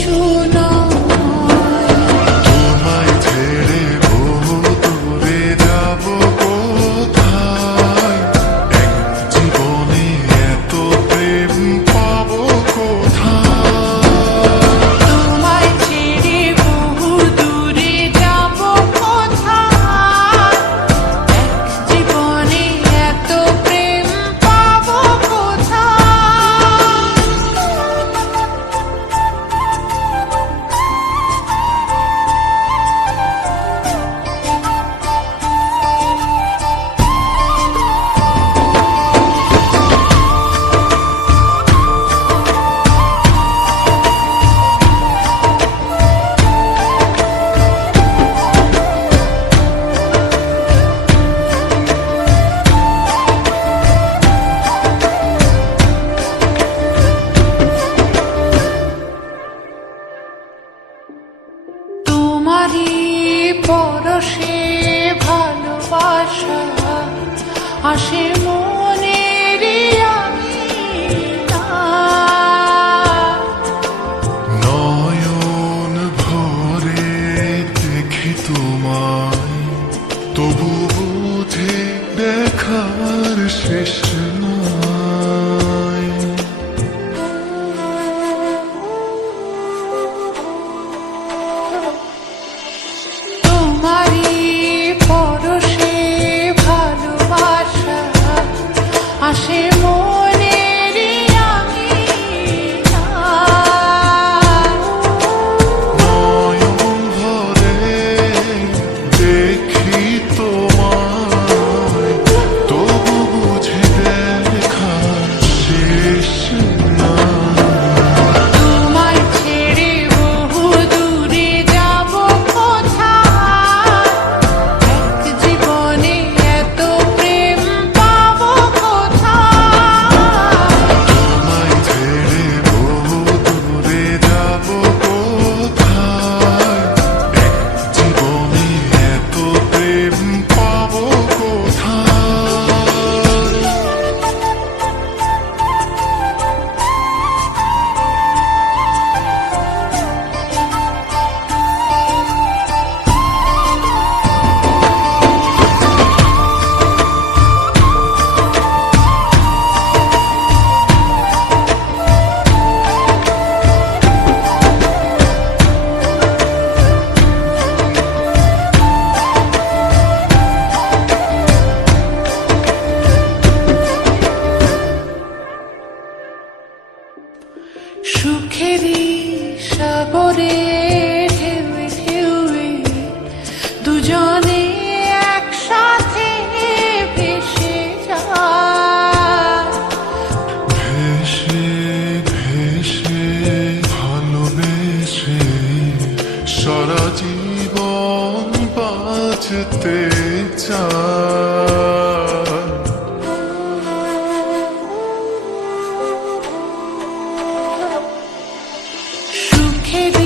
কিছু নয় পরশে ভালোবাসা আসে মনের বুঝতে চায় সুখের